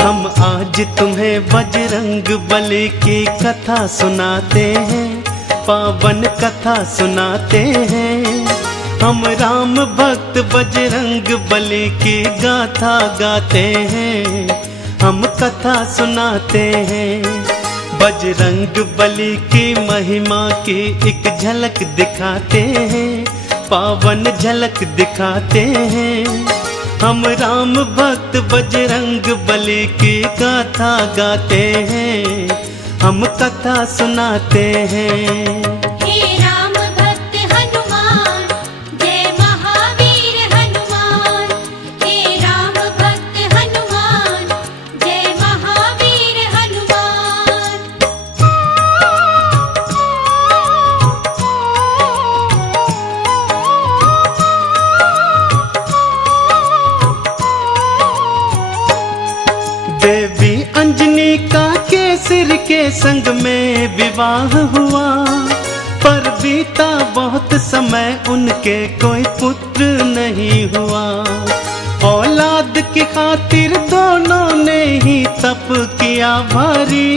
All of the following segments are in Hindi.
हम आज तुम्हें बजरंग बली की कथा सुनाते हैं, पावन कथा सुनाते हैं। हम राम भक्त बजरंग बली की गाथा गाते हैं, हम कथा सुनाते हैं। बजरंग बली की महिमा की एक झलक दिखाते हैं, पावन झलक दिखाते हैं। हम राम भक्त बजरंग बली की गाथा गाते हैं, हम कथा सुनाते हैं। हे राम भक्त हनुमान, जय महावीर हनुमान। हे राम भक्त हनुमान, जय महावीर हनुमान। देवी अंजनी का केसर के संग में विवाह हुआ, पर बीता बहुत समय उनके कोई पुत्र नहीं हुआ। औलाद की खातिर दोनों ने ही तप किया भारी।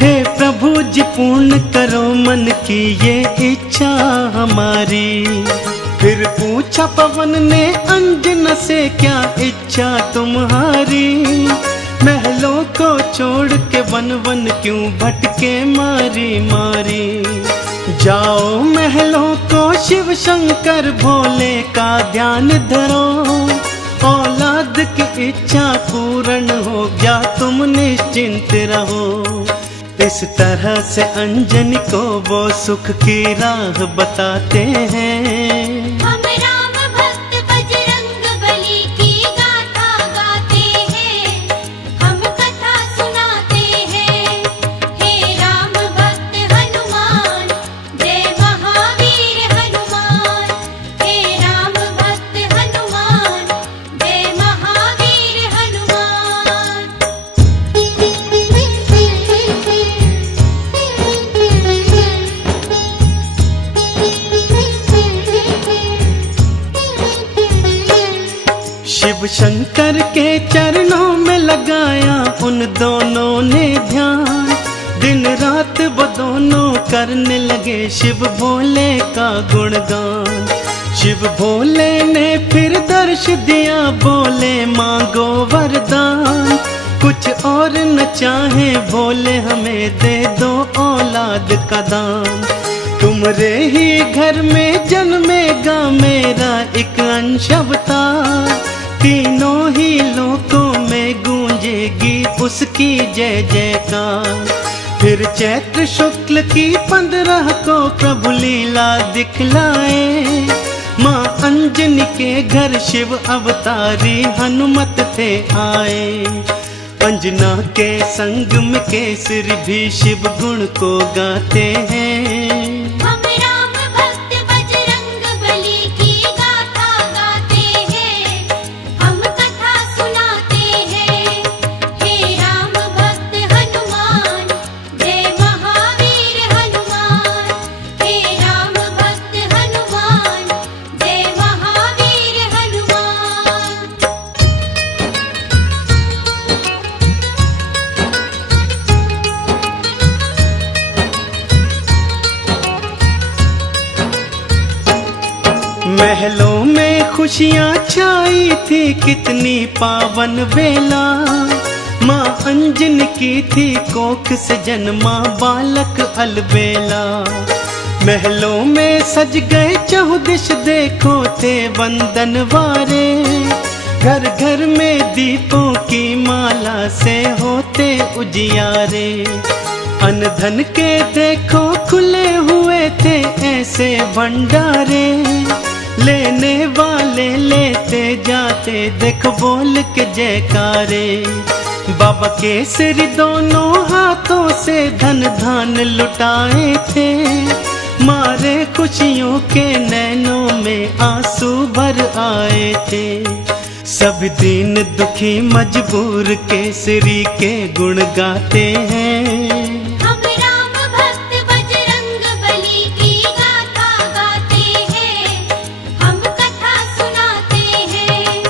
हे प्रभु जी पूर्ण करो मन की ये इच्छा हमारी। फिर पूछा पवन ने अंजना से, क्या इच्छा तुम्हारी? महलों को छोड़ के वन वन क्यों भटके मारी मारी। जाओ महलों को शिव शंकर भोले का ध्यान धरो। औलाद की इच्छा पूर्ण हो गया तुम निश्चिंत रहो। इस तरह से अंजनी को वो सुख की राह बताते हैं। हम राम भक्त बजरंग बली की गाथा गाते हैं, हम कथा सुनाते हैं। हे राम भक्त हनुमान, जय महावीर हनुमान। हे राम भक्त हनुमान, जय महावीर हनुमान। शिव शंकर के चरणों में लगाया उन दोनों ने ध्यान। दिन रात वो दोनों करने लगे शिव भोले का गुणगान। शिव भोले ने फिर दर्श दिया, बोले मांगो वरदान। कुछ और न चाहे भोले हमें दे दो औलाद का दान। तुम्हारे ही घर में जन्मेगा मेरा एक अंश अवतार। तीनों ही लोकों में गूंजेगी उसकी जय जयकार। फिर चैत्र शुक्ल की 15 को प्रभु लीला दिखलाए। माँ अंजनी के घर शिव अवतारी हनुमत थे आए। अंजना के संग में केसरी भी शिव गुण को गाते हैं। हम राम भक्त बजरंग बली की गाथा गाते हैं, हम कथा सुनाते हैं। हे राम भक्त हनुमान, जय महावीर हनुमान। हे राम भक्त हनुमान, जय महावीर हनुमान। महलों में खुशियाँ छाई थी कितनी पावन बेला। माँ अंजनी की थी कोख से जन्मा बालक अलबेला। महलों में सज गए चहुदिश देखो थे बंदन वारे। घर घर में दीपों की माला से होते उजियारे। अन्न धन के देखो खुले हुए थे ऐसे भंडारे। लेने वाले लेते जाते देखो बोल के जयकारे। बाबा केसरी दोनों हाथों से धन धान लुटाए थे। मारे खुशियों के नैनों में आंसू भर आए थे। सब दीन दुखी मजबूर केसरी के गुण गाते हैं। हम राम भक्त बजरंग बली की गाथा गाते हैं, हम कथा सुनाते हैं।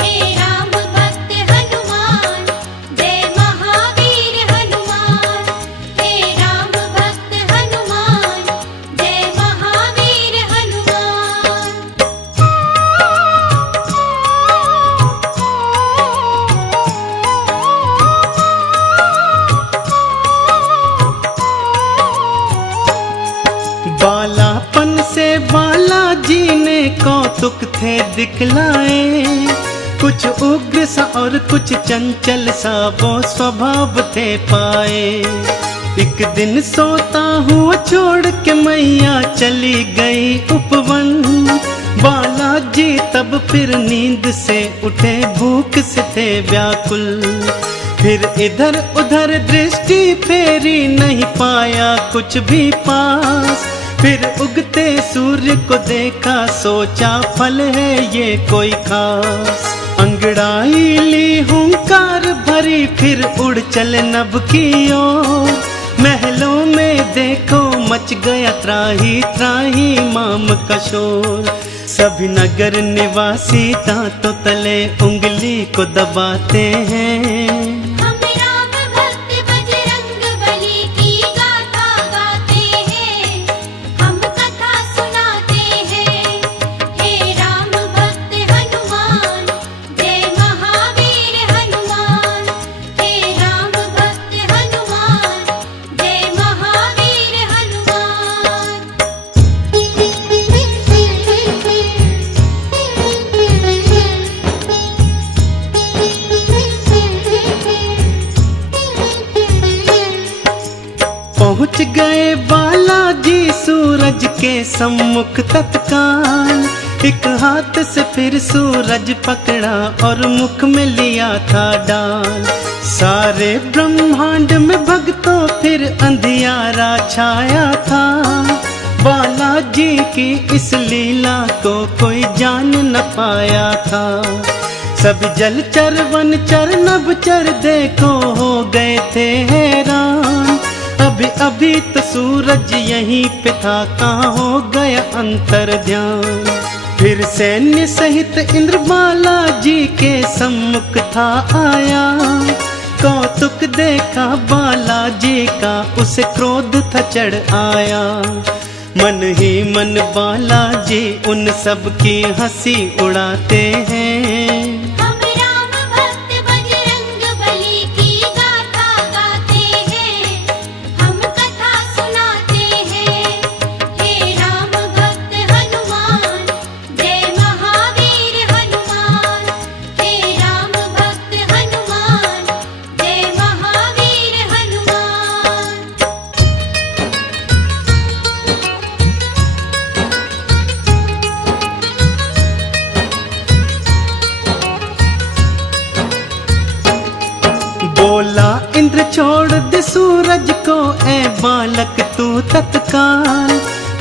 हे राम भक्त हनुमान, दिखलाए। कुछ उग्र सा और कुछ चंचल सा वो स्वभाव थे पाए। एक दिन सोता हुआ छोड़ के मैया चली गई उपवन। बालाजी तब फिर नींद से उठे, भूख से थे व्याकुल। फिर इधर उधर दृष्टि फेरी, नहीं पाया कुछ भी पास। फिर उगते सूर्य को देखा, सोचा फल है ये कोई खास। अंगड़ाई ली हुंकार भरी, फिर उड़ चले नभ की ओर। महलों में देखो मच गया त्राही त्राही माम का शोर। सभी नगर निवासी दांतों तले उंगली को दबाते हैं। हम राम भक्त बजरंग बली की गाथा गाते हैं, हम कथा सुनाते हैं। हे राम भक्त हनुमान, जय महावीर हनुमान। हे राम भक्त हनुमान, जय महावीर हनुमान। पहुँच गए बालाजी सूरज के सम्मुख तत्काल। एक हाथ से फिर सूरज पकड़ा और मुख में लिया था डाल। सारे ब्रह्मांड में भक्तों फिर अंधियारा छाया था। बालाजी की इस लीला को कोई जान न पाया था। सब जलचर वनचर नभचर देखो हो गए थे हैरान। अभी अभी तो सूरज यहीं पे था, कहाँ हो गया अंतर ध्यान। फिर सैन्य सहित इंद्र बालाजी के सम्मुख था आया। कौतुक देखा बालाजी का, उसे क्रोध था चढ़ आया। मन ही मन बालाजी उन सब की हंसी उड़ाते हैं। हम राम भक्त बजरंग बली की गाथा गाते हैं, हम कथा सुनाते हैं। हे राम भक्त हनुमान, जय महावीर हनुमान। हे राम भक्त हनुमान, जय महावीर हनुमान। बोला इंद्र छोड़ दे सूरज को, ए बालक तू तत्काल।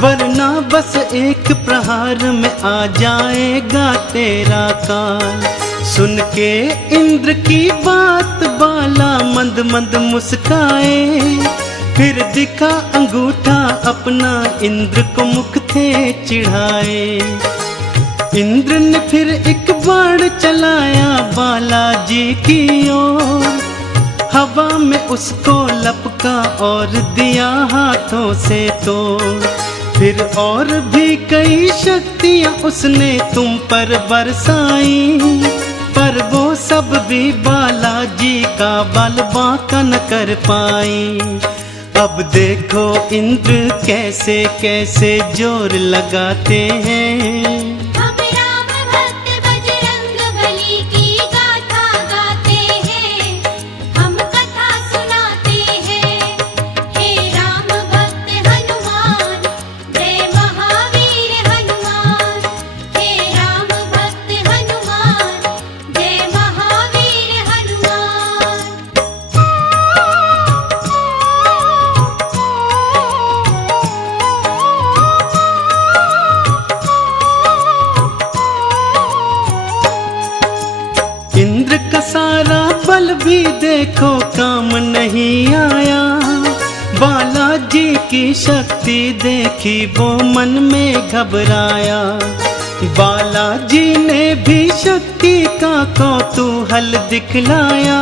वरना बस एक प्रहार में आ जाएगा तेरा काल। सुन के इंद्र की बात बाला मंद मंद मुस्काए। फिर दिखा अंगूठा अपना, इंद्र को मुख थे चिढ़ाए। इंद्र ने फिर एक बाण चलाया बालाजी की ओर। हवा में उसको लपका और दिया हाथों से तोड़। फिर और भी कई शक्तियां उसने तुम पर बरसाई। पर वो सब भी बालाजी का बल बांका न कर पाई। अब देखो इंद्र कैसे कैसे जोर लगाते हैं। हम राम भक्त बजरंग बली की गाथा गाते हैं, हम कथा सुनाते हैं। हे राम भक्त हनुमान, जय महावीर हनुमान। हे राम भक्त हनुमान, जय महावीर हनुमान। इंद्र का सारा बल भी देखो काम नहीं आया। बालाजी की शक्ति देखी वो मन में घबराया। बालाजी ने भी शक्ति का कौतूहल दिखलाया।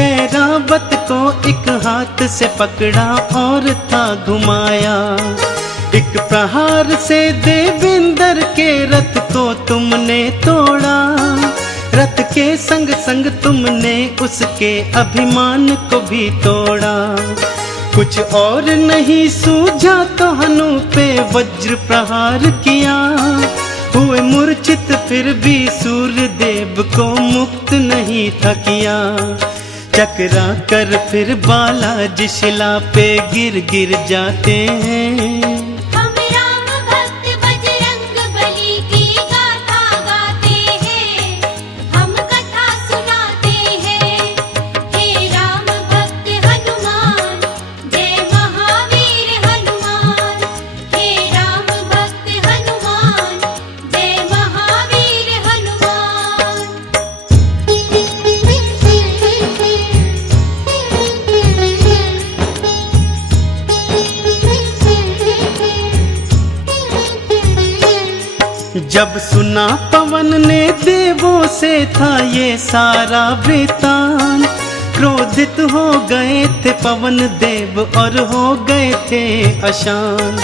ऐरावत को एक हाथ से पकड़ा और था घुमाया। एक प्रहार से देवेंद्र के रथ को तुमने तोड़ा। रथ के संग संग तुमने उसके अभिमान को भी तोड़ा। कुछ और नहीं सूझा तो हनु पे वज्र प्रहार किया। हुए मूर्छित फिर भी सूर्य देव को मुक्त नहीं था किया। चकरा कर फिर बालाजी शिला पे गिर गिर जाते हैं। हम राम भक्त बजरंग बली की गाथा गाते हैं, हम कथा सुनाते हैं। हे राम भक्त हनुमान, जय महावीर हनुमान। हे राम भक्त हनुमान, जय महावीर हनुमान। जब सुना पवन ने देवों से था ये सारा वृतांत, क्रोधित हो गए थे पवन देव और हो गए थे अशांत।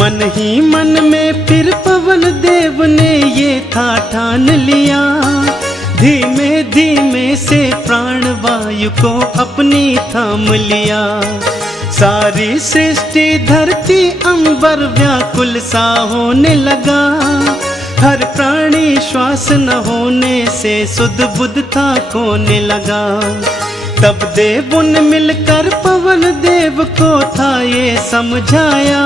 मन ही मन में फिर पवन देव ने ये था ठान लिया, धीमे धीमे से प्राण वायु को अपनी थाम लिया। सारी सृष्टि धरती अंबर व्याकुल सा होने लगा, हर प्राणी श्वास न होने से सुध बुध था खोने लगा। तब देवों ने मिलकर पवन देव को था ये समझाया,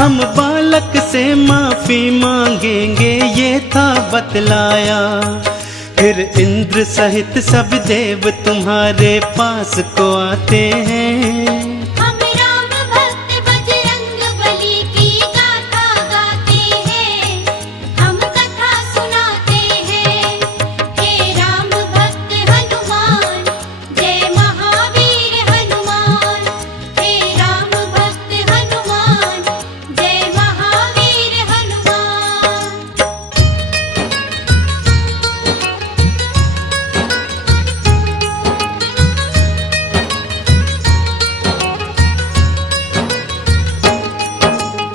हम बालक से माफी मांगेंगे ये था बतलाया। फिर इंद्र सहित सब देव तुम्हारे पास को आते हैं। हम राम भक्त बजरंग बली की गाथा गाते हैं, हम कथा सुनाते हैं। हे राम भक्त हनुमान, जय महावीर हनुमान। हे राम भक्त हनुमान, जय महावीर हनुमान।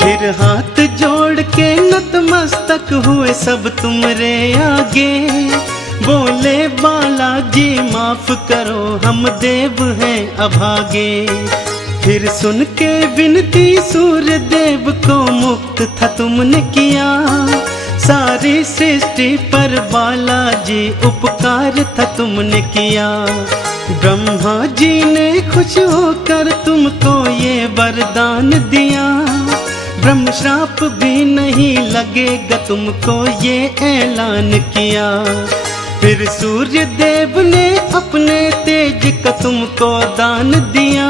फिर हाथ जोड़ के नतमस्तक हुए सब तुमरे आगे, बोले बालाजी माफ करो हम देव हैं अभागे। फिर सुन के विनती सूर्य देव को मुक्त था तुमने किया, सारी सृष्टि पर बालाजी उपकार था तुमने किया। ब्रह्मा जी ने खुश होकर तुमको ये वरदान दिया, ब्रह्म श्राप भी नहीं लगेगा तुमको ये ऐलान किया। फिर सूर्य देव ने अपने तेज का तुमको दान दिया,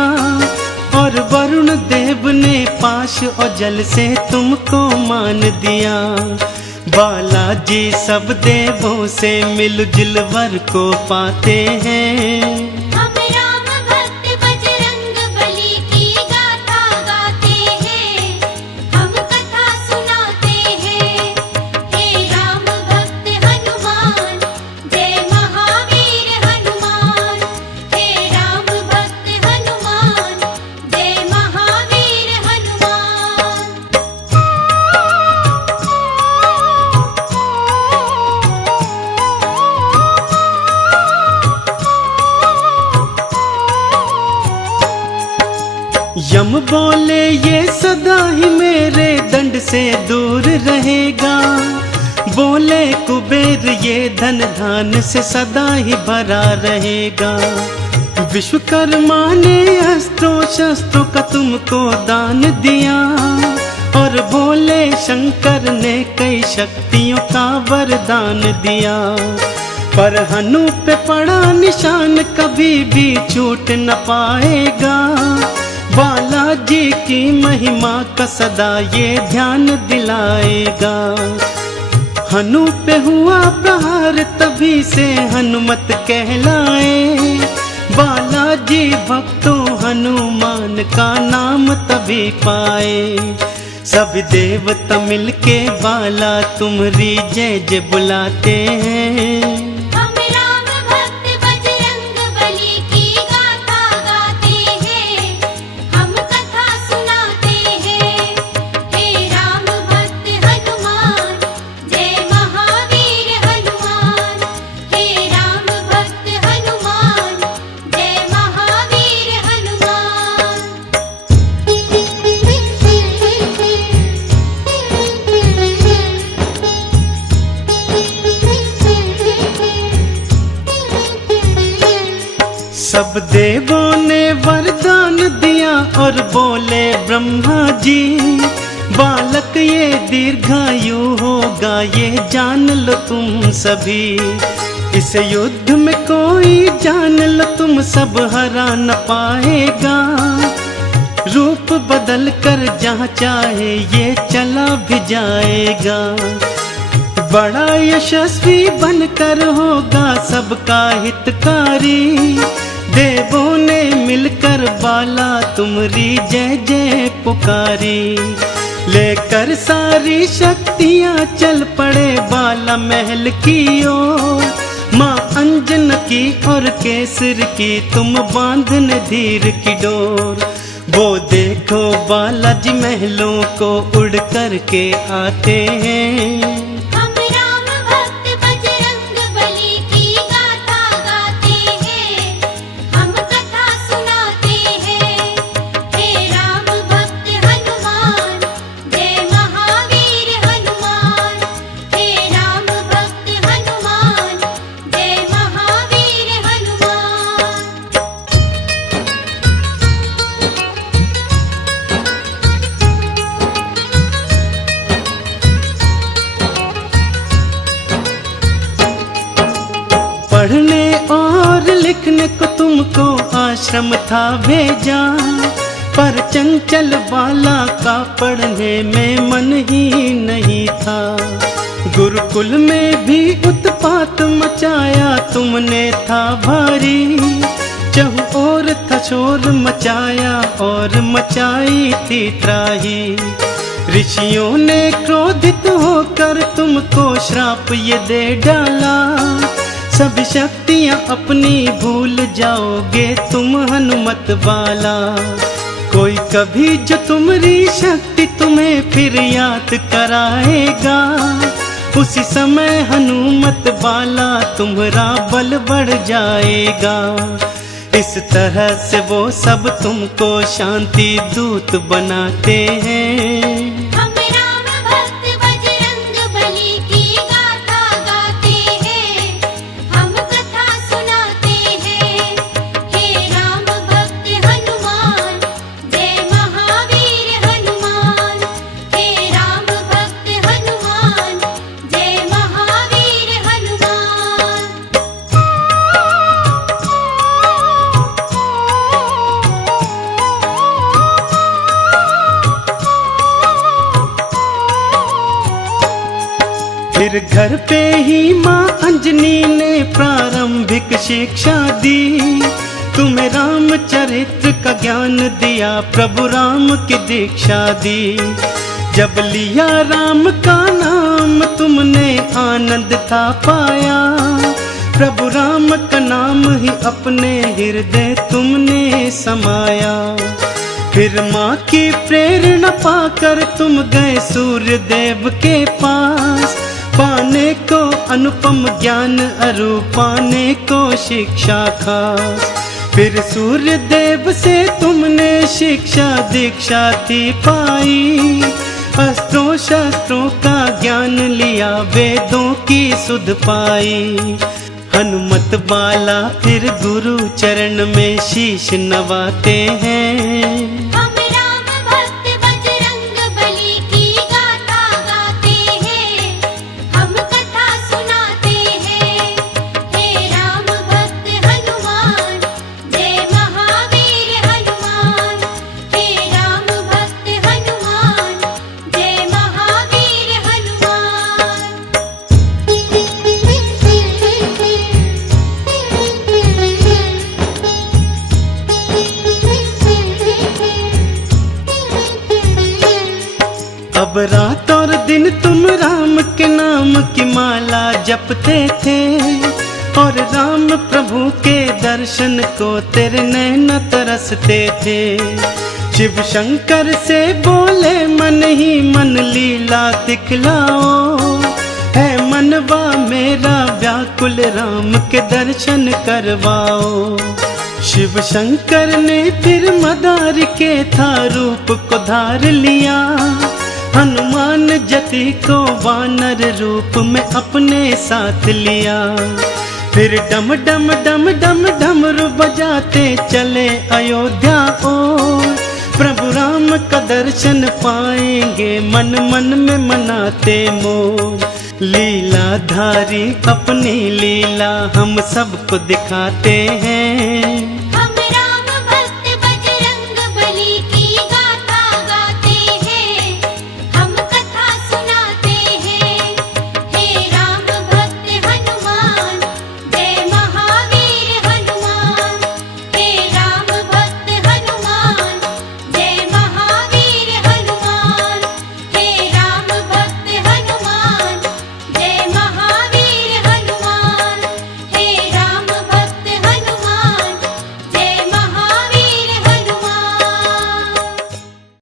और वरुण देव ने पाश और जल से तुमको मान दिया। बालाजी सब देवों से मिलजुल वर को पाते हैं। हम राम भक्त बजरंग बली की गाथा गाते हैं, हम कथा सुनाते हैं। हे राम भक्त हनुमान, जय महावीर हनुमान। हे राम भक्त हनुमान, जय महावीर हनुमान। यम बोले ये सदा ही मेरे दंड से दूर रहेगा, बोले कुबेर ये धन धान से सदा ही भरा रहेगा। विश्वकर्मा ने अस्त्रों शस्त्रों का तुमको दान दिया, और भोले शंकर ने कई शक्तियों का वरदान दिया। पर हनु पे पड़ा निशान कभी भी छूट न पाएगा, बालाजी की महिमा का सदा ये ध्यान दिलाएगा। हनु पे हुआ प्रहार तभी से हनुमत कहलाए, बालाजी भक्तों हनुमान का नाम तभी पाए। सब देवता मिलके बाला तुम्हारी जय जय बुलाते हैं। हम राम भक्त बजरंग बली की गाथा गाते हैं, हम कथा सुनाते हैं। हे राम भक्त हनुमान, जय महावीर हनुमान। हे राम भक्त हनुमान, जय महावीर हनुमान। सब देवों ने वरदान दिया और बोले ब्रह्मा जी, बालक ये दीर्घायु होगा, ये जान लो तुम सभी। इस युद्ध में कोई जान लो तुम सब हरा न पाएगा। रूप बदल कर जहाँ चाहे ये चला भी जाएगा। बड़ा यशस्वी बनकर होगा सबका हितकारी। देवों ने मिलकर बाला तुमरी जय जय पुकारी। लेकर सारी शक्तियाँ चल पड़े बाला महल की ओर। माँ अंजन की और केसर की तुम बांधने धीर की डोर। वो देखो बालाजी महलों को उड़ कर के आते हैं। हम राम भक्त बजरंग बली की गाथा गाते हैं, हम कथा सुनाते हैं। हे राम भक्त हनुमान, जय महावीर हनुमान। हे राम भक्त हनुमान, जय महावीर हनुमान। पढ़ने और लिखने को तुमको आश्रम था भेजा, पर चंचल बाला का पढ़ने में मन ही नहीं था। गुरुकुल में भी उत्पात मचाया तुमने था भारी। चहु और था शोर मचाया और मचाई थी त्राही। ऋषियों ने क्रोधित होकर तुमको श्राप ये दे डाला। सब शक्तियाँ अपनी भूल जाओगे तुम हनुमत बाला। कोई कभी जो तुम्हारी शक्ति तुम्हें फिर याद कराएगा, उसी समय हनुमत बाला तुम्हारा बल बढ़ जाएगा। इस तरह से वो सब तुमको शांति दूत बनाते हैं। हम राम भक्त बजरंग बली की गाथा गाते हैं, हम कथा सुनाते हैं। हे राम भक्त हनुमान, जय महावीर हनुमान। हे राम भक्त हनुमान, जय महावीर हनुमान। फिर घर पे ही माँ अंजनी ने प्रारंभिक शिक्षा दी। तुम्हें रामचरित्र का ज्ञान दिया, प्रभु राम की दीक्षा दी। जब लिया राम का नाम तुमने आनंद था पाया। प्रभु राम का नाम ही अपने हृदय तुमने समाया। फिर माँ की प्रेरणा पाकर तुम गए सूर्य देव के पास। पाने को अनुपम ज्ञान अरु पाने को शिक्षा खास। फिर सूर्य देव से तुमने शिक्षा दीक्षा थी पाई। अस्त्रों शस्त्रों का ज्ञान लिया, वेदों की सुध पाई। हनुमत बाला फिर गुरु चरण में शीश नवाते हैं। हम राम भक्त बजरंग बली की गाथा गाते हैं, हम कथा सुनाते हैं। हे राम भक्त हनुमान, जय महावीर हनुमान। हे राम भक्त हनुमान, जय महावीर हनुमान। अब रात और दिन तुम राम के नाम की माला जपते थे। और राम प्रभु के दर्शन को तेरे नैन तरसते थे। शिव शंकर से बोले मन ही मन लीला दिखलाओ। है मनवा मेरा व्याकुल राम के दर्शन करवाओ। शिव शंकर ने फिर मदार के था रूप को धार लिया। हनुमान जति को वानर रूप में अपने साथ लिया। फिर डम डम डम डम डमरू बजाते चले अयोध्या ओर। प्रभु राम का दर्शन पाएंगे मन मन में मनाते मोर। लीलाधारी अपनी लीला हम सबको दिखाते हैं।